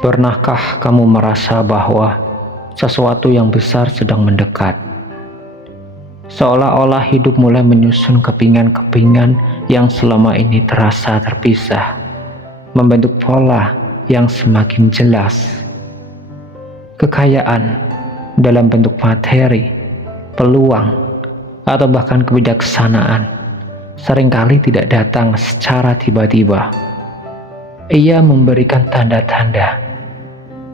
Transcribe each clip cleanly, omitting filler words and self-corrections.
Pernahkah kamu merasa bahwa sesuatu yang besar sedang mendekat? Seolah-olah hidup mulai menyusun kepingan-kepingan yang selama ini terasa terpisah, membentuk pola yang semakin jelas. Kekayaan dalam bentuk materi, peluang, atau bahkan kebijaksanaan seringkali tidak datang secara tiba-tiba. Ia memberikan tanda-tanda,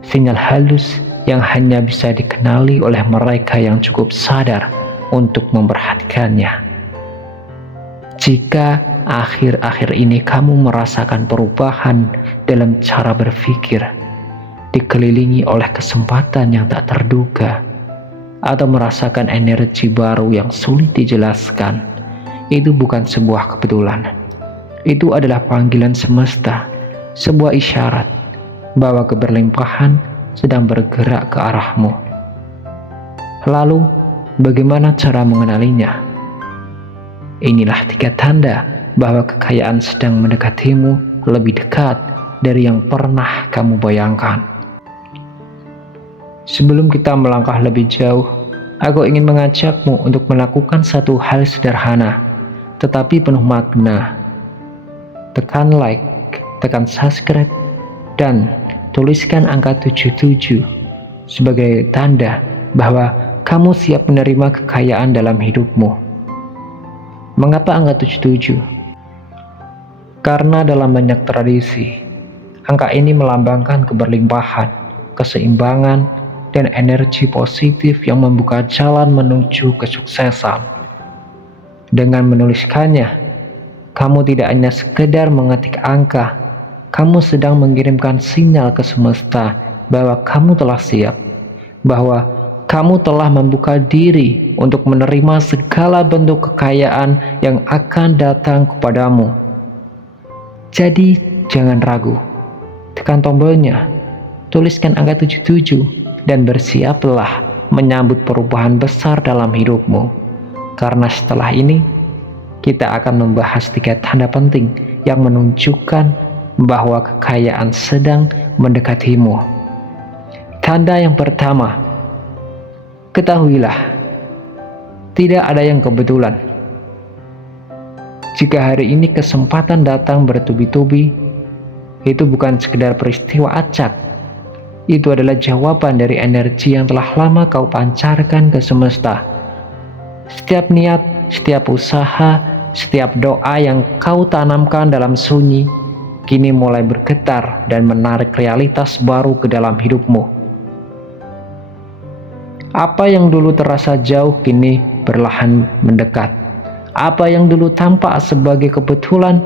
sinyal halus yang hanya bisa dikenali oleh mereka yang cukup sadar untuk memperhatikannya. Jika akhir-akhir ini kamu merasakan perubahan dalam cara berpikir, dikelilingi oleh kesempatan yang tak terduga, atau merasakan energi baru yang sulit dijelaskan, itu bukan sebuah kebetulan. Itu adalah panggilan semesta, sebuah isyarat bahwa keberlimpahan sedang bergerak ke arahmu. Lalu, bagaimana cara mengenalinya? Inilah 3 tanda bahwa kekayaan sedang mendekatimu lebih dekat dari yang pernah kamu bayangkan. Sebelum kita melangkah lebih jauh, aku ingin mengajakmu untuk melakukan satu hal sederhana, tetapi penuh makna. Tekan like, tekan subscribe, dan tuliskan angka 77 sebagai tanda bahwa kamu siap menerima kekayaan dalam hidupmu. Mengapa angka 77? Karena dalam banyak tradisi, angka ini melambangkan keberlimpahan, keseimbangan, dan energi positif yang membuka jalan menuju kesuksesan. Dengan menuliskannya, kamu tidak hanya sekedar mengetik angka, kamu sedang mengirimkan sinyal ke semesta bahwa kamu telah siap, bahwa kamu telah membuka diri untuk menerima segala bentuk kekayaan yang akan datang kepadamu. Jadi, jangan ragu. Tekan tombolnya, tuliskan angka 77, dan bersiaplah menyambut perubahan besar dalam hidupmu. Karena setelah ini, kita akan membahas 3 tanda penting yang menunjukkan bahwa kekayaan sedang mendekatimu. Tanda yang pertama, ketahuilah, tidak ada yang kebetulan. Jika hari ini kesempatan datang bertubi-tubi, itu bukan sekedar peristiwa acak. Itu adalah jawaban dari energi yang telah lama kau pancarkan ke semesta. Setiap niat, setiap usaha, setiap doa yang kau tanamkan dalam sunyi, kini mulai bergetar dan menarik realitas baru ke dalam hidupmu. Apa yang dulu terasa jauh kini perlahan mendekat. Apa yang dulu tampak sebagai kebetulan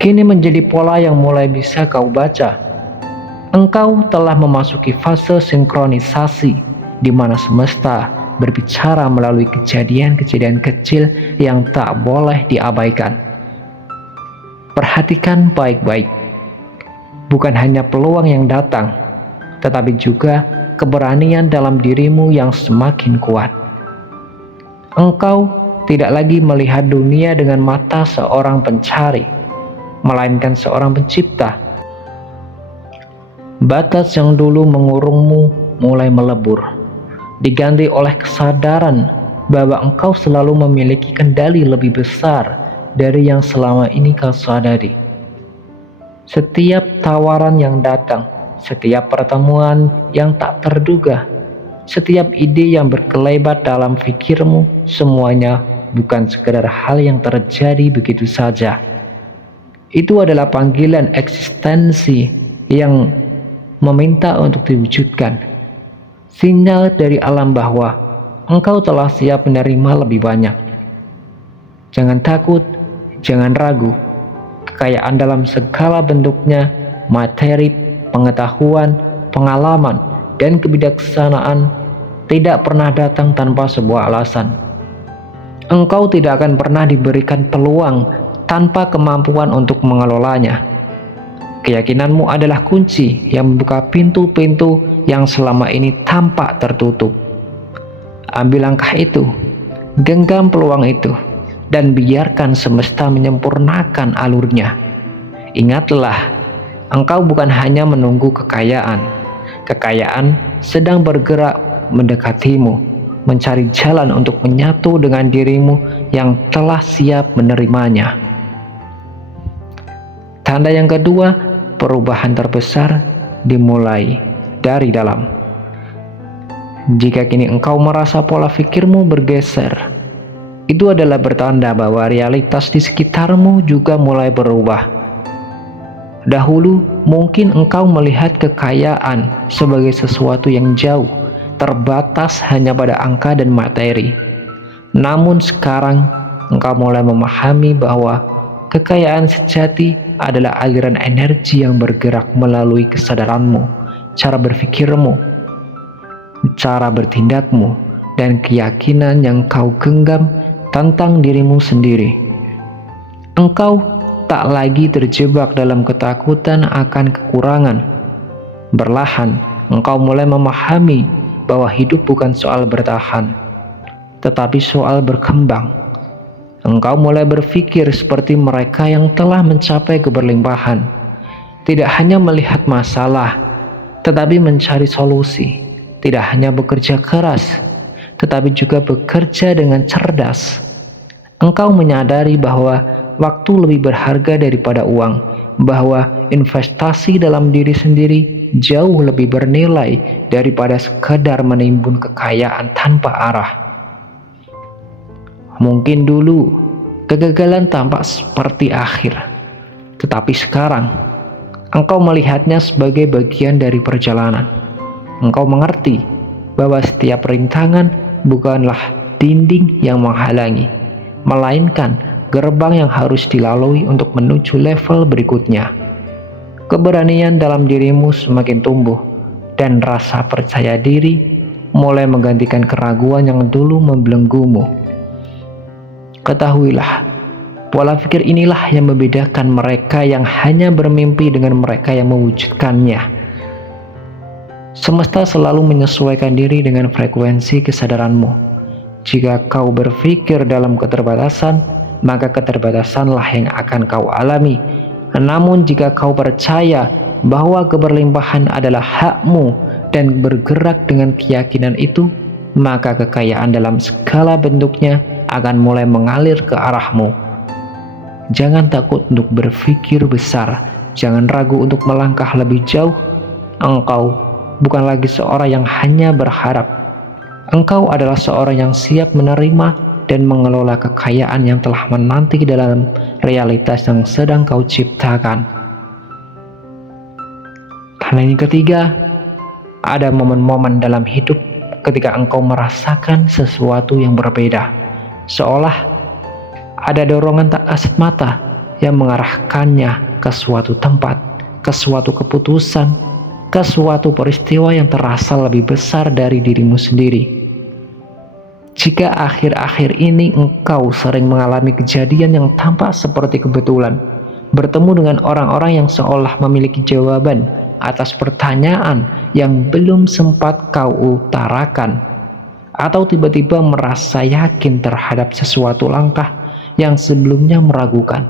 kini menjadi pola yang mulai bisa kau baca. Engkau telah memasuki fase sinkronisasi di mana semesta berbicara melalui kejadian-kejadian kecil yang tak boleh diabaikan. Perhatikan baik-baik. Bukan hanya peluang yang datang, tetapi juga keberanian dalam dirimu yang semakin kuat. Engkau tidak lagi melihat dunia dengan mata seorang pencari, melainkan seorang pencipta. Batas yang dulu mengurungmu mulai melebur, diganti oleh kesadaran bahwa engkau selalu memiliki kendali lebih besar dari yang selama ini kau sadari. Setiap tawaran yang datang, setiap pertemuan yang tak terduga, setiap ide yang berkelebat dalam pikirmu, semuanya bukan sekedar hal yang terjadi begitu saja. Itu adalah panggilan eksistensi yang meminta untuk diwujudkan. Sinyal dari alam bahwa engkau telah siap menerima lebih banyak. Jangan takut, jangan ragu. Kekayaan dalam segala bentuknya, materi, pengetahuan, pengalaman, dan kebijaksanaan tidak pernah datang tanpa sebuah alasan. Engkau tidak akan pernah diberikan peluang tanpa kemampuan untuk mengelolanya. Keyakinanmu adalah kunci yang membuka pintu-pintu yang selama ini tampak tertutup. Ambil langkah itu, genggam peluang itu, dan biarkan semesta menyempurnakan alurnya. Ingatlah, Engkau bukan hanya menunggu kekayaan. Kekayaan sedang bergerak mendekatimu, mencari jalan untuk menyatu dengan dirimu yang telah siap menerimanya. Tanda yang kedua, perubahan terbesar dimulai dari dalam. Jika kini engkau merasa pola pikirmu bergeser, itu adalah bertanda bahwa realitas di sekitarmu juga mulai berubah. Dahulu mungkin engkau melihat kekayaan sebagai sesuatu yang jauh, terbatas hanya pada angka dan materi. Namun sekarang engkau mulai memahami bahwa kekayaan sejati adalah aliran energi yang bergerak melalui kesadaranmu, cara berpikirmu, cara bertindakmu, dan keyakinan yang kau genggam tentang dirimu sendiri. Engkau tak lagi terjebak dalam ketakutan akan kekurangan. Perlahan, engkau mulai memahami bahwa hidup bukan soal bertahan, tetapi soal berkembang. Engkau mulai berpikir seperti mereka yang telah mencapai keberlimpahan, tidak hanya melihat masalah, tetapi mencari solusi. Tidak hanya bekerja keras, tetapi juga bekerja dengan cerdas. Engkau menyadari bahwa waktu lebih berharga daripada uang, bahwa investasi dalam diri sendiri jauh lebih bernilai daripada sekadar menimbun kekayaan tanpa arah. Mungkin dulu kegagalan tampak seperti akhir, tetapi sekarang engkau melihatnya sebagai bagian dari perjalanan. Engkau mengerti bahwa setiap rintangan bukanlah dinding yang menghalangi, melainkan gerbang yang harus dilalui untuk menuju level berikutnya. Keberanian dalam dirimu semakin tumbuh, dan rasa percaya diri mulai menggantikan keraguan yang dulu membelenggumu. Ketahuilah, pola pikir inilah yang membedakan mereka yang hanya bermimpi dengan mereka yang mewujudkannya. Semesta selalu menyesuaikan diri dengan frekuensi kesadaranmu. Jika kau berpikir dalam keterbatasan, maka keterbatasanlah yang akan kau alami. Namun jika kau percaya bahwa keberlimpahan adalah hakmu dan bergerak dengan keyakinan itu, maka kekayaan dalam segala bentuknya akan mulai mengalir ke arahmu. Jangan takut untuk berpikir besar, jangan ragu untuk melangkah lebih jauh. Engkau bukan lagi seorang yang hanya berharap. Engkau adalah seorang yang siap menerima dan mengelola kekayaan yang telah menanti dalam realitas yang sedang kau ciptakan. Karena yang ketiga, ada momen-momen dalam hidup ketika engkau merasakan sesuatu yang berbeda, seolah ada dorongan tak kasat mata yang mengarahkannya ke suatu tempat, ke suatu keputusan, ke suatu peristiwa yang terasa lebih besar dari dirimu sendiri. Jika akhir-akhir ini engkau sering mengalami kejadian yang tampak seperti kebetulan, bertemu dengan orang-orang yang seolah memiliki jawaban atas pertanyaan yang belum sempat kau utarakan, atau tiba-tiba merasa yakin terhadap sesuatu langkah yang sebelumnya meragukan,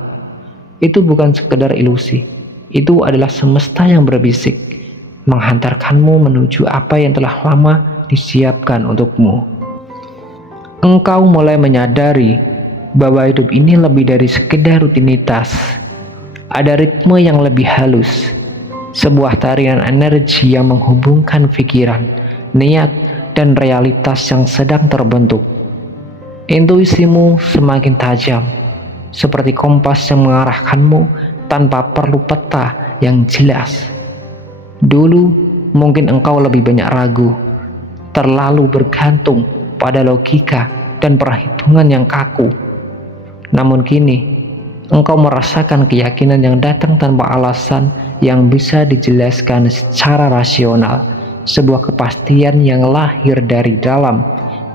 itu bukan sekedar ilusi, itu adalah semesta yang berbisik, menghantarkanmu menuju apa yang telah lama disiapkan untukmu. Engkau mulai menyadari bahwa hidup ini lebih dari sekedar rutinitas. Ada ritme yang lebih halus, sebuah tarian energi yang menghubungkan pikiran, niat, dan realitas yang sedang terbentuk. Intuisimu semakin tajam, seperti kompas yang mengarahkanmu tanpa perlu peta yang jelas. Dulu mungkin engkau lebih banyak ragu, terlalu bergantung pada logika dan perhitungan yang kaku. Namun kini, engkau merasakan keyakinan yang datang tanpa alasan yang bisa dijelaskan secara rasional, sebuah kepastian yang lahir dari dalam,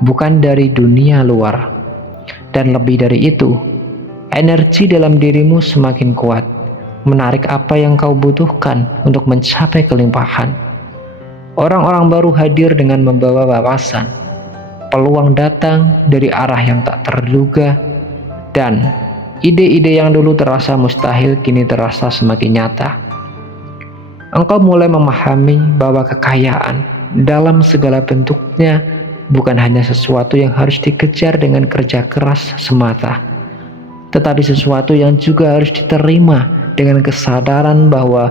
bukan dari dunia luar. Dan lebih dari itu, energi dalam dirimu semakin kuat, menarik apa yang kau butuhkan untuk mencapai kelimpahan. Orang-orang baru hadir dengan membawa wawasan, peluang datang dari arah yang tak terduga, dan ide-ide yang dulu terasa mustahil kini terasa semakin nyata. Engkau mulai memahami bahwa kekayaan dalam segala bentuknya bukan hanya sesuatu yang harus dikejar dengan kerja keras semata, tetapi sesuatu yang juga harus diterima dengan kesadaran bahwa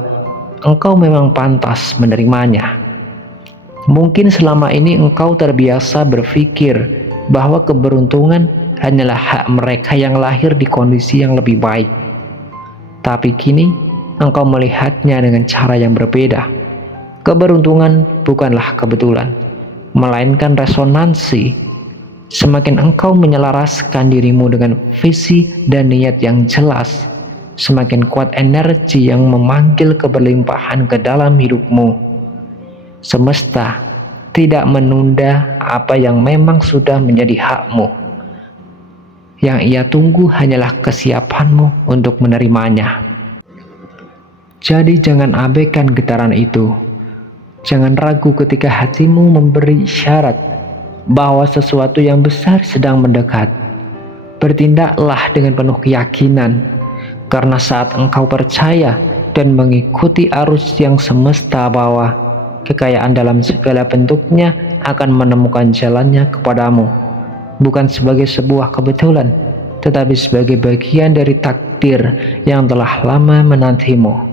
engkau memang pantas menerimanya. Mungkin selama ini engkau terbiasa berpikir bahwa keberuntungan hanyalah hak mereka yang lahir di kondisi yang lebih baik. Tapi kini engkau melihatnya dengan cara yang berbeda. Keberuntungan bukanlah kebetulan, melainkan resonansi. Semakin engkau menyelaraskan dirimu dengan visi dan niat yang jelas, semakin kuat energi yang memanggil keberlimpahan ke dalam hidupmu. Semesta tidak menunda apa yang memang sudah menjadi hakmu. Yang ia tunggu hanyalah kesiapanmu untuk menerimanya. Jadi jangan abaikan getaran itu. Jangan ragu ketika hatimu memberi isyarat bahwa sesuatu yang besar sedang mendekat. Bertindaklah dengan penuh keyakinan, karena saat engkau percaya dan mengikuti arus yang semesta bawa, kekayaan dalam segala bentuknya akan menemukan jalannya kepadamu, bukan sebagai sebuah kebetulan, tetapi sebagai bagian dari takdir yang telah lama menantimu.